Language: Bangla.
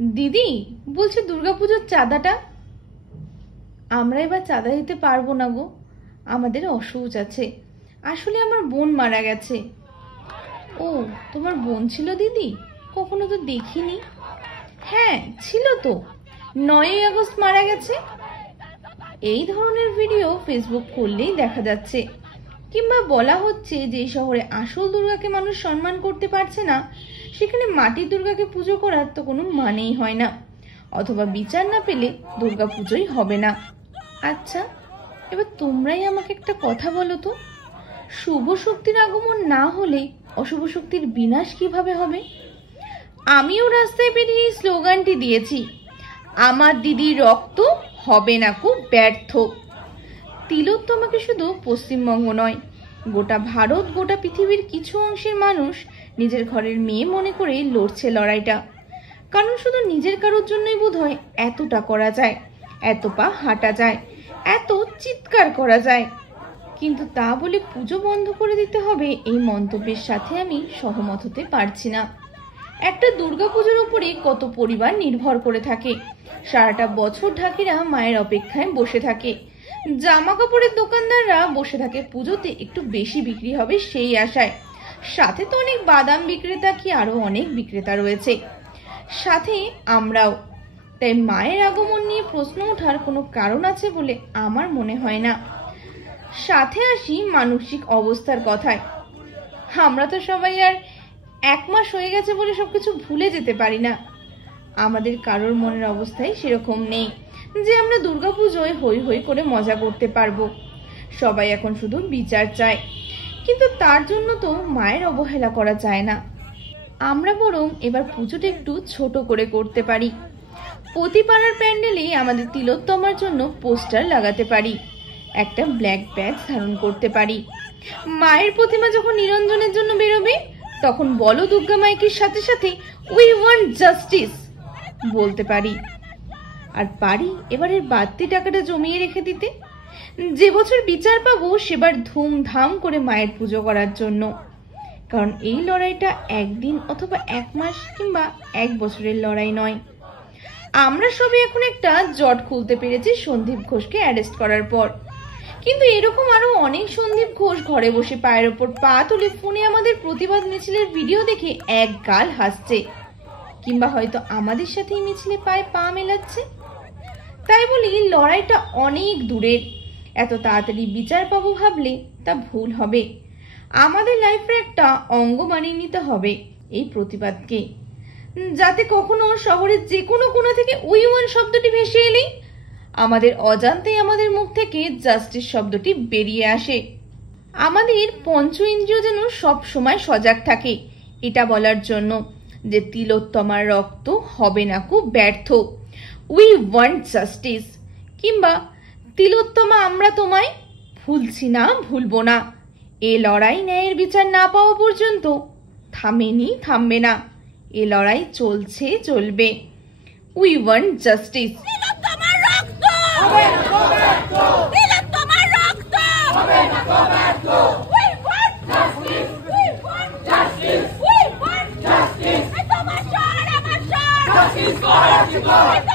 দিদি বলছে দুর্গাপুজোর চাঁদাটা। আমরা এবার চাঁদা দিতে পারবো না গো, আমাদের অসুখ আছে। আসলে আমার বোন মারা গেছে। ও, তোমার বোন ছিল দিদি? কখনো তো দেখিনি। হ্যাঁ ছিল তো, 9ই আগস্ট মারা গেছে। এই ধরনের ভিডিও ফেসবুক করলেই দেখা যাচ্ছে, কিংবা বলা হচ্ছে যে শহরে আসল দুর্গাকে মানুষ সম্মান করতে পারছে না, সেখানে মাটির দুর্গাকে পুজো করার তো কোনো মানেই হয় না, অথবা বিচার না পেলে দুর্গা পুজোই হবে না। আচ্ছা, এবার তোমরাই আমাকে একটা কথা বলো তো, শুভ শক্তির আগমন না হলে অশুভ শক্তির বিনাশ কিভাবে হবে? আমিও রাস্তায় বেরিয়ে এই স্লোগানটি দিয়েছি, আমার দিদির রক্ত হবে না খুব ব্যর্থ। তিলোত্তমাকে শুধু পশ্চিমবঙ্গ নয়, গোটা ভারত, গোটা পৃথিবীর কিছু অংশের মানুষ নিজের ঘরের মেয়ে মনে করে লড়ছে লড়াইটা। কারণ শুধু নিজের কারোর জন্যই বোধহয় এতটা করা যায়, এত পা হাঁটা যায়, এত চিৎকার করা যায়। কিন্তু তা বলে পুজো বন্ধ করে দিতে হবে, এই মন্তব্যের সাথে আমি সহমত হতে পারছি না। একটা দুর্গাপুজোর উপরে কত পরিবার নির্ভর করে থাকে। সারাটা বছর ঢাকিরা মায়ের অপেক্ষায় বসে থাকে, জামা কাপড়ের দোকানদাররা বসে থাকে পুজোতে একটু বেশি বিক্রি হবে সেই আশায়। সাথে তো অনেক বাদাম বিক্রেতা, কি আরো অনেক বিক্রেতা রয়েছে, সাথে আমরাও। তাই মায়ের আগমন নিয়ে প্রশ্ন ওঠার কোনো কারণ আছে বলে আমার মনে হয় না। সাথে আসি মানসিক অবস্থার কথায়। আমরা তো সবাই আর 1 মাস হয়ে গেছে বলে সবকিছু ভুলে যেতে পারি না। আমাদের কারোর মনের অবস্থায় সেরকম নেই যে আমরা দুর্গাপুজোয় হই হই করে মজা করতে পারবো। সবাই এখন শুধু বিচার চায়, কিন্তু তার জন্য তো মায়ের অবহেলা করা যায় না। আমরা বরং এবার পুজোটা একটু ছোট করে করতে পারি। প্রতি পাড়ার প্যান্ডেলে আমাদের তিলোত্তমার জন্য পোস্টার লাগাতে পারি, একটা ব্ল্যাক ব্যাজ ধারণ করতে পারি। মায়ের প্রতিমা যখন নিরঞ্জনের জন্য বেরোবে, তখন বলো দুর্গা মাইকের সাথে সাথে উই ওয়ান্ট জাস্টিস বলতে পারি। আর পারি এবারের বাড়তি টাকাটা জমিয়ে রেখে দিতে, যে বছর বিচার পাবো সেবার ধুমধাম করে মায়ের পুজো করার জন্য। কারণ এই লড়াইটা একদিন অথবা 1 মাস কিংবা 1 বছরের লড়াই নয়। আমরা সবাই এখন একটা জট খুলতে পেরেছি সন্দীপ ঘোষকে অ্যারেস্ট করার পর, কিন্তু এরকম আরো অনেক সন্দীপ ঘোষ ঘরে বসে পায়ের ওপর পা তুলে ফোনে আমাদের প্রতিবাদ মিছিলের ভিডিও দেখে এক গাল হাসছে, কিংবা হয়তো আমাদের সাথে মিছিলে পায়ে পা মেলাচ্ছে। তাই বলি লড়াইটা অনেক দূরের, এত তাড়াতাড়ি বিচার পাবো ভাবলে তা ভুল হবে। আমাদের লাইফের একটা অঙ্গ বানিয়ে নিতে হবে এই প্রতিবাদকে, যাতে কখনো শহরের যে কোনো কোণা থেকে উই ওয়ান শব্দটি ভেসে এলেই আমাদের অজান্তেই আমাদের মুখ থেকে জাস্টিস শব্দটি বেরিয়ে আসে। আমাদের পঞ্চ ইন্দ্রিয় যেন সব সময় সজাগ থাকে এটা বলার জন্য যে তিলোত্তমার রক্ত হবে না খুব ব্যর্থ, উই ওয়ান্ট জাস্টিস, কিংবা তিলোত্তমা আমরা তোমায় ভুলছি না, ভুলবো না। এ লড়াই ন্যায়ের বিচার না পাওয়া পর্যন্ত থামেনি, থামবে না। এ লড়াই চলছে, চলবে। We want justice. Justice for everyone!